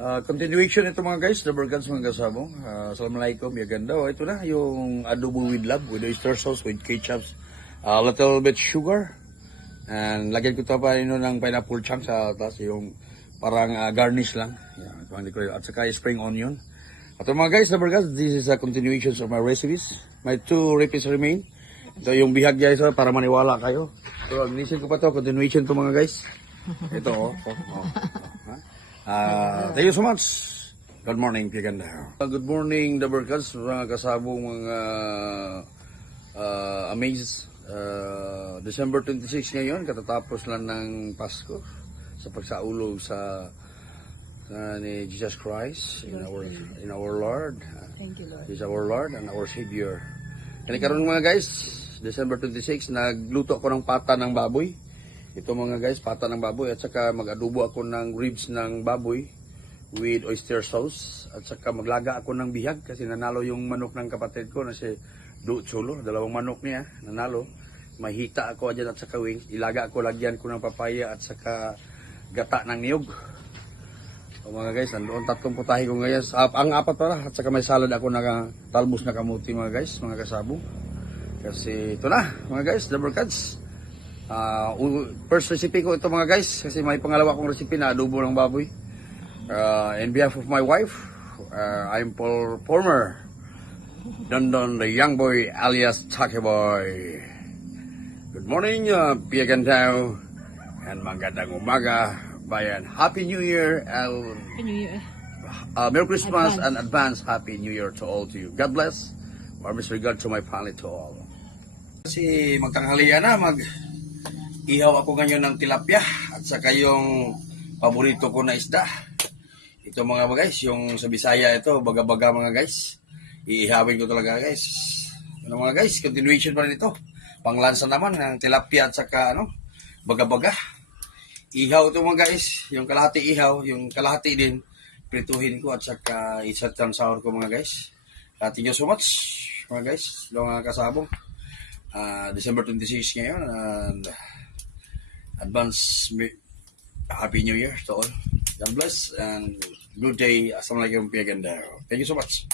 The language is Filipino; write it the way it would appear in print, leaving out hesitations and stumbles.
Continuation ito mga guys, the burgans mga kasabong. Assalamualaikum, ya ganda. Ito na yung adobo with love, with oyster sauce, with ketchup, a little bit sugar. And lagyan ko ito pa rin ng pineapple chunks sa taas, yung parang garnish lang. Yan, at saka spring onion. At mga guys, the burgans, this is a continuation of my recipes. My two recipes remain. Ito yung bihag guys, para maniwala kayo. So, agnisin ko pa ito, continuation to mga guys. Ito, thank you so much. Good morning, Piganda. Good morning, the Burkas, mga kasabong mga amazed. December 26 ngayon, katatapos lang ng Pasko sa pagsaulog sa ni Jesus Christ in our Lord. Thank you, Lord. He's our Lord and our Savior. Kaya karon mga guys, December 26, nagluto ako ng pata ng baboy. Ito mga guys, pata ng baboy at saka mag-adobo ako ng ribs ng baboy with oyster sauce at saka maglaga ako ng bihag kasi nanalo yung manok ng kapatid ko na si Chulo, dalawang manok niya, nanalo. Mahita ako dyan at saka wings, ilaga ako, lagyan ko ng papaya at saka gata ng niyog. So mga guys, nandoon tatlong putahe ko ngayon. Ang apat pala at saka may salad ako na talbos na kamuti mga guys, mga kasabong. Kasi ito na mga guys, the burgans. First recipe ko ito mga guys kasi may pangalawa kong recipe na adobo ng baboy. In behalf of my wife, I'm Paul Former Dondon, the young boy alias Taki Boy. Good morning, Piagantao, and magandang umaga, bayan. Happy New Year, Happy New Year. Merry Christmas and advance Happy New Year to all to you. God bless, warmest regard to my family to all. Kasi magtanghalian na, ihaw ako ngayon ng tilapia at saka yung paborito ko na isda. Ito mga guys, yung sa Bisaya ito, baga-baga mga guys. Iihawin ko talaga guys. Ano mga guys, continuation pa rin ito. Panglansa naman ng tilapia at saka baga-baga. Ihaw ito mga guys, yung kalahati ihaw, yung kalahati din prituhin ko at saka isat and sour ko mga guys. Thank you so much mga guys, mga kasabong. December 26 ngayon and advance Happy New Year to all. God bless and good day. Assalamualaikum, Piaganda. Thank you so much.